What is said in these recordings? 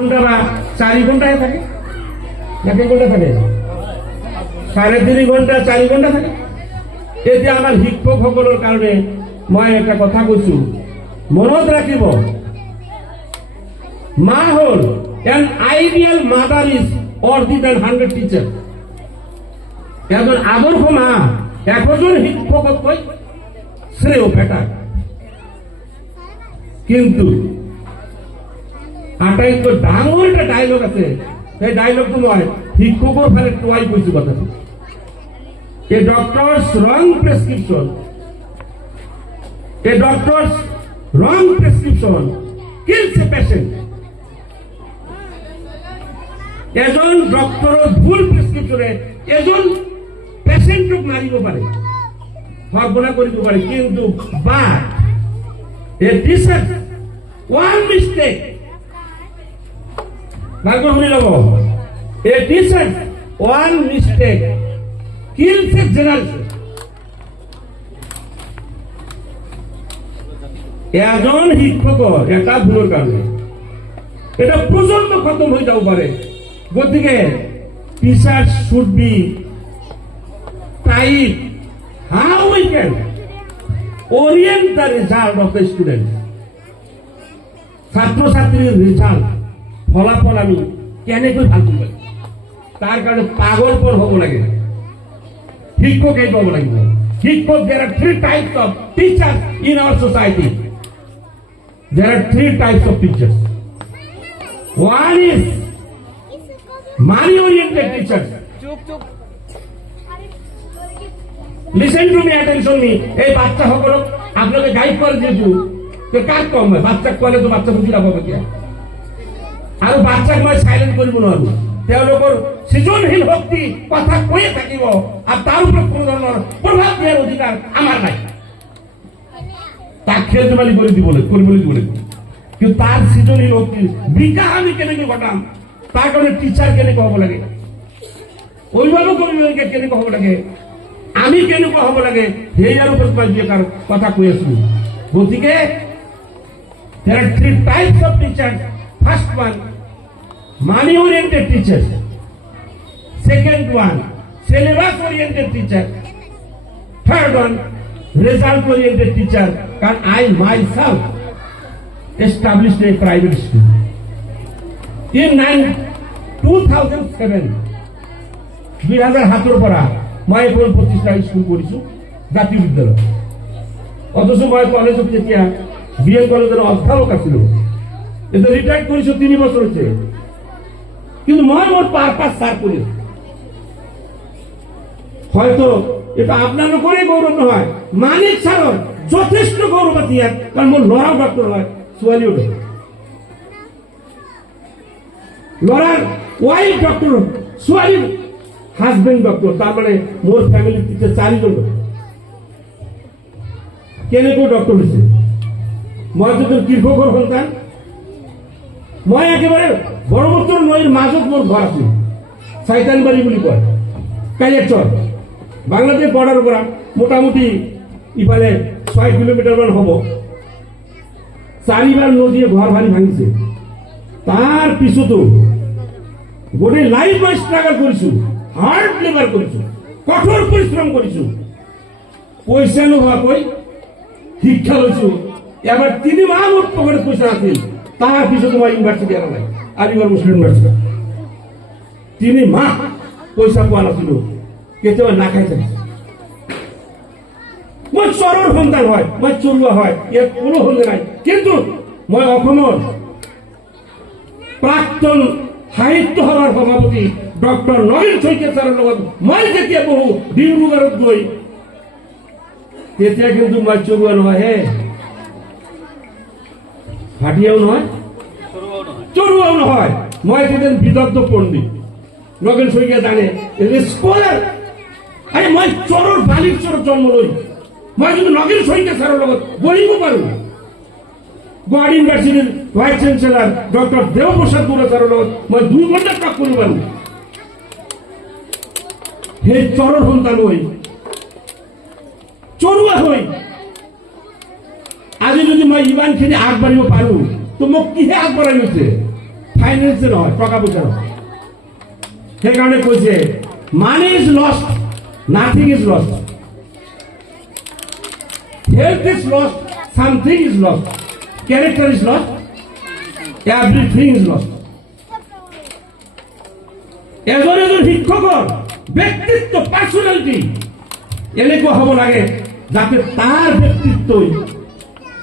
ঘন্টা বা 4 ঘন্টায় থাকে, নাকি ঘন্টা থাকে 3.5 ঘন্টা 4 ঘন্টা থাকে। এতে আমার শিক্ষকসকলৰ কাৰণে মই এটা কথা কৈছো, মনত ৰাখিব, মা হল an ideal mother is worthy than 100 teacher। এজন আদৰ্শ মা 100জন শিক্ষকতকৈ শ্ৰেয় বেটাৰ। কিন্তু আটাইতকৈ ডাঙৰ এটা ডায়লগ আছে, সেই ডায়লগটো মই শিক্ষকৰ ফালে টুৱাই কৈছো কথাটো। A doctor's wrong prescription kills a patient। এজন ডক্টৰৰ ভুল প্ৰেছক্ৰিপশ্যনে এজন পেচেণ্টক মাৰিব পাৰে, সৰ্বনা কৰিব পাৰে। কিন্তু বাট a teacher one mistake, ভালকৈ শুনি ল'ব, a teacher one mistake kills a generation। এজন শিক্ষকৰ এটা ভুলৰ কাৰণে এটা প্ৰজন্ম খতম হৈ যাব পাৰে। গতিকে teachers should be tight how we can orient the result of the student। ছাত্র ছাত্রীর রেজাল্ট ফলাফল আমি কেনেকৈ ভাল কৰিব লাগে, তাৰ কাৰণে পাগলপৰ হ'ব লাগে, শিক্ষক এই পাব লাগিব। শিক্ষক, there are 3 types of teachers in our society। There are 3 types of teachers। One is money oriented teachers। Listen to me, attention me। এই বাচ্চা সকলক আপোনালোকে গাইড কৰে যিহেতু, তো কাক কম হয়, বাচ্চাক ক'লে তো বাচ্চা বুজি নাপাব এতিয়া, আৰু বাচ্চাক মই চাইলেণ্ট কৰিব নোৱাৰো। তেওঁলোকৰ সৃজনশীল শক্তি কথা কৈয়ে থাকিব, আৰু তাৰ ওপৰত কোনো ধৰণৰ প্ৰভাৱ দিয়াৰ অধিকাৰ আমাৰ নাই। তাক খেল ধেমালি কৰি দিবলৈ দিব লাগিব, কিন্তু তাৰ সৃজনশীল শক্তি বিকাশ আমি কেনেকৈ ঘটাম, তাৰ কাৰণে টিচাৰ কেনেকৈ হ'ব লাগে, অভিভাৱক অভিভাৱকে কেনেকৈ হ'ব লাগে, আমি কেনেকুৱা হ'ব লাগে, সেইয়াৰ ওপৰত মই দুই এষাৰ কথা কৈ আছো। গতিকে there are 3 types of teachers। First one, money oriented teachers। Second one, syllabus oriented teacher। Third one, result oriented teacher। Because I myself established a private school in 2007। 2007 পৰা মই এখন প্ৰতিষ্ঠা স্কুল কৰিছো, জাতীয় বিদ্যালয়। অথচ মই কলেজত যেতিয়া বিএল কলেজৰ অধ্যাপক আছিলো, এতিয়া ৰিটায়াৰ্ড কৰিছো, 3 বছৰ হৈছে, কিন্তু মই মোৰ পাৰপাছ ছাৰ কৰি আছো। হয়তো এটা আপোনালোকৰে গৌৰৱ নহয়, মানিক ছাৰৰ যথেষ্ট গৌৰৱ আছে ইয়াত, কাৰণ মোৰ ল'ৰাও ডক্টৰ হয়, ছোৱালীও ডক্টৰ, ল'ৰাৰ ৱাইফ ডক্টৰ, ছোৱালীৰ হাজবেণ্ড ডক্টৰ। তাৰমানে মোৰ ফেমিলিত 4জন ডক্টৰ। কেনেকৈ ডক্টৰ হৈছে? মই যদি কৃষকৰ সন্তান, মই একেবাৰে ব্ৰহ্মপুত্ৰ নৈৰ মাজত মোৰ ঘৰ আছিল, চাইতানবাৰী বুলি কয়, কাইলেশ্বৰ, বাংলাদেশ বৰ্ডাৰৰ পৰা মোটামুটি ইফালে 6 কিলোমিটাৰমান হ'ব। 4বাৰ নদীয়ে ঘৰ ভাঙিছে। তাৰ পিছতো গোটেই লাইফ মই ষ্ট্ৰাগল কৰিছো, হাৰ্ড লেবাৰ কৰিছো, কঠোৰ পৰিশ্ৰম কৰিছো, পইচা নোহোৱাকৈ শিক্ষা লৈছো। এবাৰ 3 মাহ মোৰ পকেটত পইচা আছিল, তাৰ পিছতো মই ইউনিভাৰ্চিটি এৰা নাই, আলিগড় মুছলিম ইউনিভাৰ্চিটি। 3 মাহ পইচা পোৱা নাছিলো, কেতিয়াবা নাখাই থাকিছো। মই চোৰৰ সন্তান হয়, মই চোৰুৱা হয়, ইয়াত কোনো সন্দেহ নাই। কিন্তু মই অসমৰ প্ৰাক্তন সাহিত্য সভাৰ সভাপতি ডক্টৰ নয়ন শইকীয়া ছাৰৰ লগত মই যেতিয়া বহু ডিব্ৰুগড়ত গৈ, তেতিয়া কিন্তু মই চোৰুৱা নহয়, হে ভাটিয়াও নহয়, চোৰুৱাও নহয়। মই তেতিয়া বিদগ্ধ পণ্ডিত, নগেন শইকীয়া জানে, স্কলাৰ। আৰে মই চোৰৰ বালিৰ চোৰত জন্ম লৈ মই যদি নগেন শইকীয়া ছাৰৰ লগত বহিব পাৰো, গুৱাহাটী ইউনিভাৰ্চিটিৰ vice chancellor doctor Debaprasad Barua ছাৰৰ লগত মই 2 ঘণ্টা টক কৰিব পাৰো, সেই চোৰৰ সন্তান হৈ, চোৰুৱা হৈ আজি যদি মই ইমানখিনি আগবাঢ়িব পাৰো, তো মোক কিহে আগবঢ়াই গৈছে? ফাইনেন্সে নহয়, টকা পইচা নহয়। সেইকাৰণে কৈছে money is lost, nothing is lost, health is lost, something is lost, character is lost, everything is lost. এজন শিক্ষকৰ ব্যক্তিত্ব, পাৰ্চনেলিটি এনেকুৱা হ'ব লাগে যাতে তাৰ ব্যক্তিত্বই,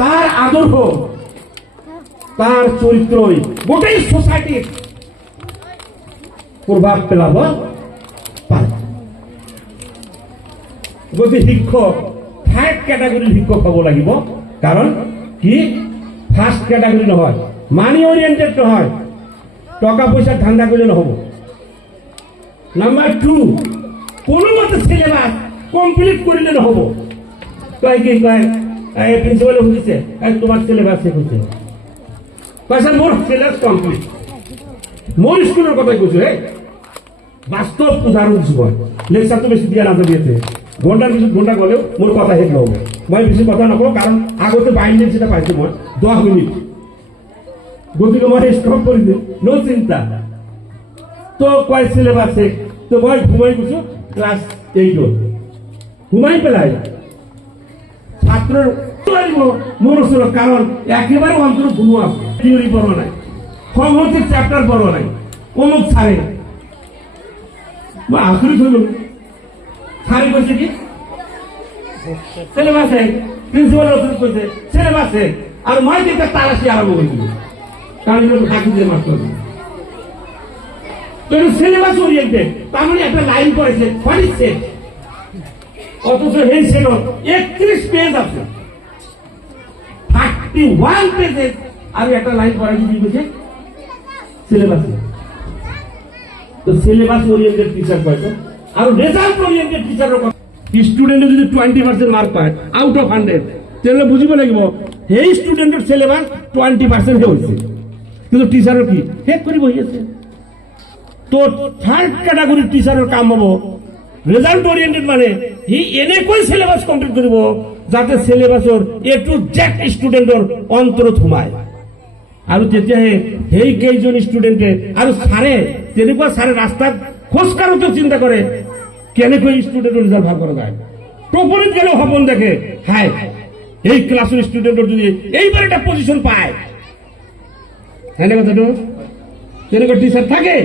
তাৰ আদৰ্শ, তাৰ চৰিত্ৰই গোটেই সোসাইটিত প্রভাব পেলাব পারে। গতি শিক্ষক থার্ড ক্যাটাগরির শিক্ষক হব লাগিব, কারণ কি ফার্স্ট ক্যাটাগরি নহয়, মানি ওরিয়েন্টেড নহয়, টাকা পয়সা ধান্দা করলে নহব। নাম্বার 2, কোনো মতে সিলেবাস কমপ্লিট করলে নহব। কয় কি কয় প্রিন্সিপালে বুঝেছে তোমার সিলেবাস শেষ হচ্ছে, কয় মোর সিলেবাস কমপ্লিট। মোর স্কুলের কথাই কৈছো, বাস্তব উদাহরণ দিছো। লেকচার তো বেশি দিয়া না দিয়েছে, ঘন্টার কিছু ঘন্টা গলেও মোর কথা শেষ নহব। মই বেশি কথা নকওঁ, কারণ আগতে বাইন্ডেড যেটা পাইছো মই 10 মিনিট, গতিকে মই স্টপ করে দিই, নো চিন্তা। তো কয় সিলেবাস শেষ, তো মই ঘুমাই গৈছো ক্লাস 8 ঘুমাই পেলাই ছাত্রের মনোসর, কারণ একেবারে অন্তর ঘুমো আছে, থিওরি পড়ো নাই, সংহতির চ্যাপ্টার পড়ো নাই, অমুক ছাড়ে আশ্রিত হইল। ছাড়ে কইছে কি সিলেবাসে, প্রিন্সিপাল কইছে সিলেবাসে, আর মই দিতে তারাশি আরম্ভ হয়েছিল, কারণ হাকি দিয়ে মাস্টার সিলেবাস ওরিয়েন্টেড, তার মানে একটা লাইন পড়েছে হোয়াট ইজ সেট, অথচ এই সেট 31 পেজ আছে, 31 পেজে আমি একটা লাইন পড়াইছি দিয়েছে সিলেবাসে। তো সিলেবাস ওরিয়েন্টেড টিচার পাইতো, আর রেজাল্ট ওরিয়েন্টেড টিচারের কথা। স্টুডেন্টে যদি 20% মার্ক পায় আউট অফ 100, তাহলে বুঝিব লাগিব সেই স্টুডেন্টের সিলেবাস 20% হয়েছে, কিন্তু টিচারের কি হেক করে বহি আছে। তো থার্ড ক্যাটাগরির টিচারের কাম হবো রেজাল্ট ওরিয়েন্টেড, মানে ই এনেকৈ সিলেবাস কমপ্লিট কৰিব যাতে সিলেবাসৰ A to Z স্টুডেন্টৰ অন্তৰত সোমায়। আৰু তেতিয়াহে সেই কেইজন স্টুডেন্টে আৰু ছাৰে তেনেকুৱা ছাৰে ৰাস্তাত খোজ কাঢ়োতেও চিন্তা কৰে কেনেকৈ স্টুডেন্টৰ ৰিজাল্ট ভাল কৰা যায়। টোপনিত গেলেও সপোন দেখে হাই এই ক্লাসেৰ স্টুডেন্টৰ যদি এইবাৰ একটা পজিশন পায়, তাই না কথাটো? তেনেকুৱা টিচাৰ থাকে,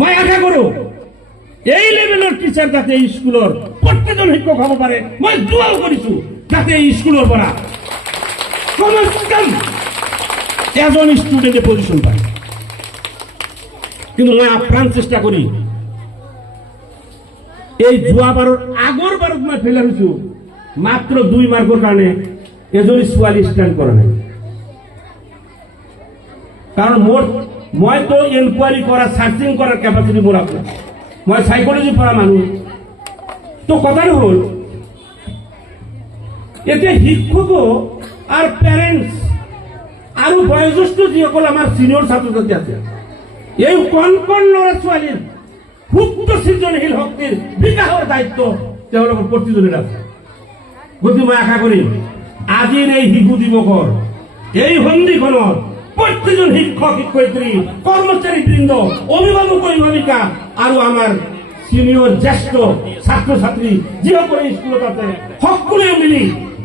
মই আশা কৰো এই লেভেলৰ টিচাৰ যাতে এই স্কুলৰ প্ৰত্যেকজন শিক্ষক হ'ব পাৰে। মই দোয়াও কৰিছো যাতে এই স্কুলৰ পৰা কমসে কম এজন স্টুডেন্টে পজিশন পায়। কিন্তু মই আপ্ৰাণ চেষ্টা কৰি, এই যোৱাবাৰৰ আগৰ বাৰত মই ফেইলাৰ হৈছো মাত্ৰ 2 মাৰ্কৰ কাৰণে এজনী ছোৱালী ষ্টেণ্ড কৰা নাই। কারণ মই তো এনকোয়ারি করা, সার্চিং করার ক্যাপাসিটি মোর আছে, মই সাইকোলজি পড়া মানুষ। তো কথাটা হল এতে শিক্ষক আর প্যারেন্টস আৰু বয়োজ্যেষ্ঠ যিসকল আমাৰ সিনিয়ৰ ছাত্ৰছাত্ৰী আছে, এই কণ কণ ল'ৰা ছোৱালীৰ সুপ্ত সৃজনশীল শক্তিৰ বিকাশৰ দায়িত্ব তেওঁলোকৰ প্ৰতিজনেৰ আছে। গতিকে মই আশা কৰিম আজিৰ এই শিশু দিৱসৰ এই সন্ধিখনত প্ৰত্যেকজন শিক্ষক শিক্ষয়িত্ৰী, কৰ্মচাৰী বৃন্দ, অভিভাবক অভিভাবিকা আৰু আমাৰ সিনিয়ৰ জ্যেষ্ঠ ছাত্ৰ ছাত্ৰী যিসকলে স্কুলত আছে সকলোৱে মিলি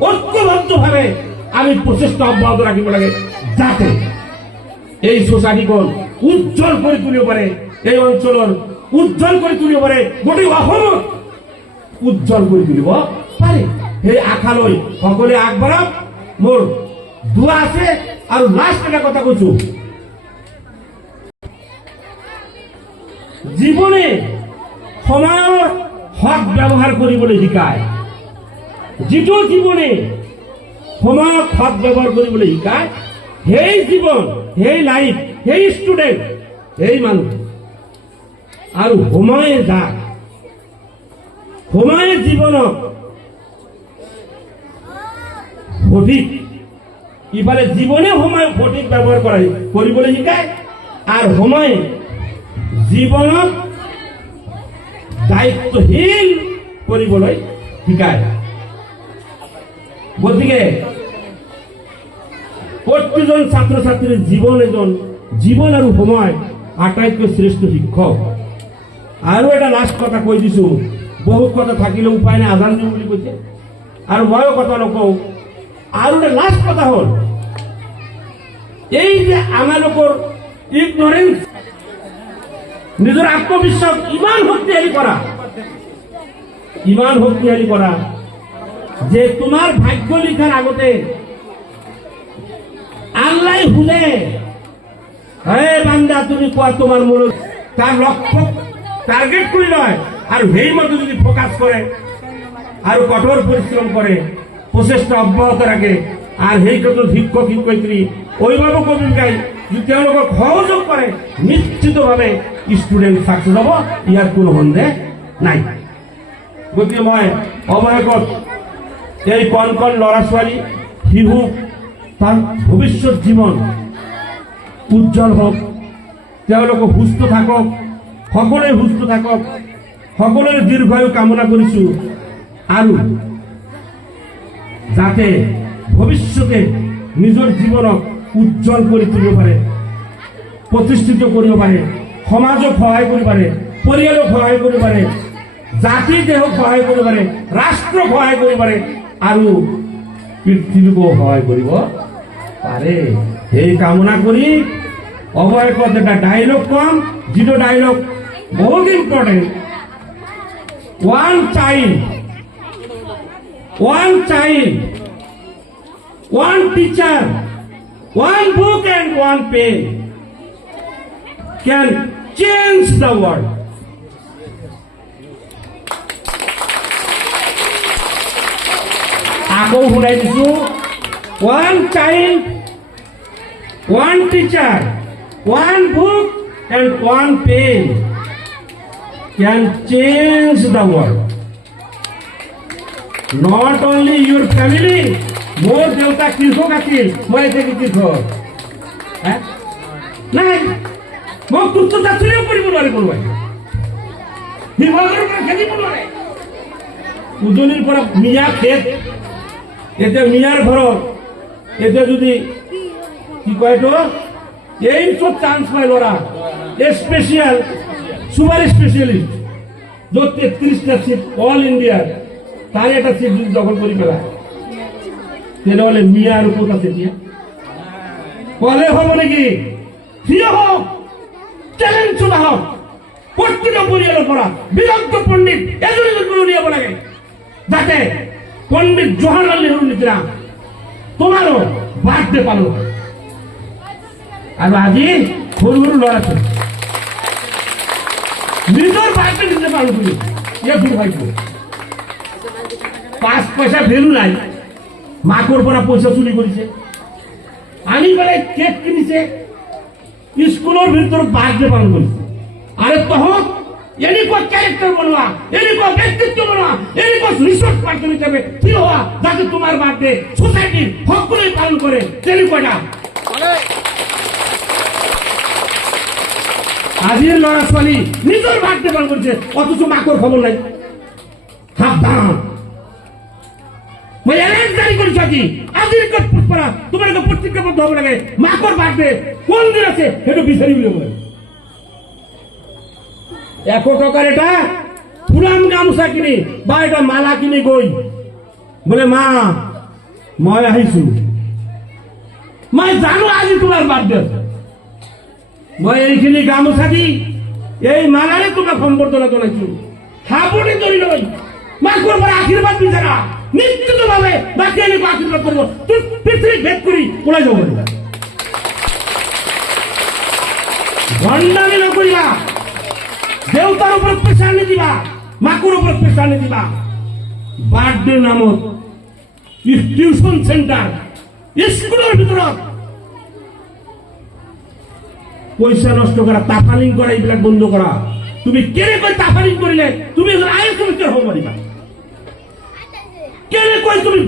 ঐক্যবদ্ধভাৱে আমি প্ৰচেষ্টা অব্যাহত ৰাখিব লাগে যাতে এই সোসাইটিখন উজ্জ্বল কৰে তুলিব পাৰে, এই অঞ্চলৰ উজ্জ্বল কৰে তুলিব পাৰে, গোটেই অসমত উজ্জ্বল কৰে তুলিব পাৰে। সেই আশা লৈ সকলোৱে আগবাঢ়ক। মোৰ দোয়া আছে। আৰ লাস্ট একটা কথা কৈছো, জীবনে সময়ৰ সৎ ব্যবহাৰ কৰিবলৈ শিকায়। যিটো জীবনে সময়ৰ সৎ ব্যবহাৰ কৰিবলৈ শিকায় সেই জীবন, সেই লাইফ, সেই স্টুডেন্ট, সেই মানুষ। আর সময়ে যায়, সময়ে জীবনক সঠিক ইফালে জীবনে সময় সঠিক ব্যবহার কৰিবলৈ শিকায়, আৰ সময়ে জীবনক দায়িত্বহীন কৰিবলৈ শিকায়। গতিকে প্ৰত্যেকজন ছাত্ৰ ছাত্ৰীৰ জীবন এজন জীৱন আৰু সময় আটাইতকৈ শ্ৰেষ্ঠ শিক্ষক। আৰু এটা লাষ্ট কথা কৈ দিছো, বহুত কথা থাকিলে উপায় নাই, আজান দিওঁ বুলি কৈছে আৰু ময়ো কথা নকওঁ। আৰু এটা লাষ্ট কথা হ'ল, এই যে আমালোকৰ ইগনোরেন্স, নিজের আত্মবিশ্বাস ইমান শক্তিশালী করা যে তোমার ভাগ্য লিখার আগতে আল্লাহ শুনে, হে বান্দা তুমি কোয়া তোমার মূল তার লক্ষ্য টার্গেট করে নয়, আর সেই মতো যদি ফোকাস করে আর কঠোর পরিশ্রম করে, প্রচেষ্টা অব্যাহত রাখে, আর সেই ক্ষেত্রে শিক্ষক শিক্ষয়িত্রী অভিভাবক অভিভাবক যদি তেওঁলোকক সহযোগ কৰে, নিশ্চিতভাৱে ষ্টুডেণ্ট ছাকচেছ হ'ব, ইয়াৰ কোনো সন্দেহ নাই। গতিকে মই অৱশেষত এই কণ কণ ল'ৰা ছোৱালী শিশু তাৰ ভৱিষ্যত জীৱন উজ্জ্বল হওক, তেওঁলোকে সুস্থ থাকক, সকলোৱে সুস্থ থাকক, সকলোৰে দীৰ্ঘায়ু কামনা কৰিছোঁ। আৰু যাতে ভৱিষ্যতে নিজৰ জীৱনক উজ্জ্বল কৰি তুলিব পাৰে, প্ৰতিষ্ঠিত কৰিব পাৰে, সমাজক সহায় কৰিব পাৰে, পৰিয়ালক সহায় কৰিব পাৰে, জাতি দেহক সহায় কৰিব পাৰে, ৰাষ্ট্ৰক সহায় কৰিব পাৰে আৰু পৃথিৱীকো সহায় কৰিব পাৰে। সেই কামনা কৰি অৱশেষত এটা ডাইলগ কম, যিটো ডাইলগ বহুত important. One child, one teacher, one book and one pen can change the world. Ako hunay disu, one child, one teacher, one book and one pen can change the world. Not only your family. মোৰ দেউতা কৃষক আছিল, মই এতিয়া কৃষক নাই, মোক তুচ্ছ তাচ্ছিল্য কৰিব নোৱাৰে, কোনোবাই শিৱসাগৰৰ পৰা খেলিব নোৱাৰে। উজনিৰ পৰা মিয়া খেত, এতিয়া মিয়াৰ ঘৰত এতিয়া যদি কি কয় এইটো এইমছত চান্স পায় ল'ৰা, স্পেচিয়েল চুপাৰ স্পেচিয়েলিষ্ট, য'ত 33টা চিট অল ইণ্ডিয়াৰ, তাৰে এটা চিট যদি দখল কৰি পেলায়, তেনেহলে মিয়ার উপর আছে দিয়া কলে হব নাকি? থিয় হোক, চ্যালেঞ্জ চলা হোক, প্রত্যেকটা পরিয়ালের পড়া বিরক্ত পণ্ডিত এজনী কোনো নিয়ে লাগে, যাতে পণ্ডিত জওহরলাল নেহরু নিচিনা তোমারও বার্থডে পালন হয়। আর আজি সৰু সৰু ল'ৰা ছোৱালী নিজৰ বাৰ্থডে নিজে পালন কৰি, ইয়ে দুৰ্ভাগ্য। 5 পয়সা ভ্যালু নাই, মাকৰ পৰা পইচা চুৰি কৰিছে, আনি পেলাই কেক কিনিছে, স্কুলৰ ভিতৰত বাৰ্থডে পালন কৰিছে। আৰে তহত এনেকুৱা ক্যাৰেক্টাৰ বনোৱা, এনেকুৱা ব্যক্তিত্ব বনোৱা, এনেকুৱা ৰিসোৰ্স পাৰ্সন হিসেবে ফিল হওয়া, যাতে তোমাৰ বাৰ্থডে সোসাইটিৰ সকলেই পালন কৰে, তেনেকুৱাটা। আজিৰ ল'ৰা ছোৱালী নিজৰ বাৰ্থডে পালন কৰিছে, অথচ মাকৰ খবৰ নাই। সাবধান, মই এলার্ট জারি করেছি আজি, আজির পড়া তোমাকে প্রতিজ্ঞাবদ্ধ হব লাগে, মাকর বার্থডে কোন দিন আছে সেটা বিচারি বলে বলে 100 টাকার এটা পুরান গামছা কিনি বা এটা মালা কিনি গই বলে মা মই আহিছো, মই জানো আজি তোমার বার্থডে আছে, মই এইখিনি গামছা দি এই মালারে তোমার সম্বর্ধনা জানাইছো, হাবুড়ি ধরি নয়, মাকর পরে আশীর্বাদ বিচারা নিশ্চিতভাবে বাকি আমি আশীর্বাদ করবো, তুই পৃথিবী ভেদ করি ওলাই যাবো। ভণ্ডামি নকরিবা, দেউতার উপর প্রেসার নি দিবা, মাকুর উপর প্রেসার নি দিবা। বার্থডে নামক টিউশন সেন্টার স্কুলের ভিতৰত পয়সা নষ্ট কৰা, তাফালিং কৰা, এইবিলাক বন্ধ কৰা। তুমি কেনেকৈ তাফালিং কৰিলে তুমি আইন কমিটিৰ হ'ব পাৰিবা? কেনেকৈ তুমি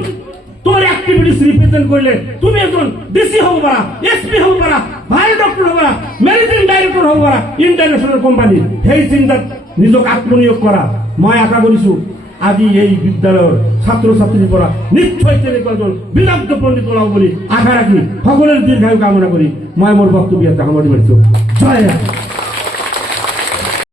তোমার অ্যাক্টিভিটিস রিপ্রেজেন্ট করলে তুমি একজন ডিসি হব পারা, এসপি হব পারা, ভাইস ডক্টর হব পারা, ম্যানেজিং ডাইরেক্টর হব পারা ইন্টারন্যাশনাল কোম্পানি। সেই চিন্তাত নিজক আত্মনিয়োগ করা। মই আশা কৰিছো আজি এই বিদ্যালয়ৰ ছাত্ৰ ছাত্ৰীৰ পৰা নিশ্চয় তেনেকুৱা এজন বিদগ্ধ পণ্ডিত ওলাব বুলি আশা ৰাখি সকলোৰে দীৰ্ঘায়ু কামনা কৰি মই মোৰ বক্তব্য এটা সামৰণি মাৰিছো। জয় ৰাম।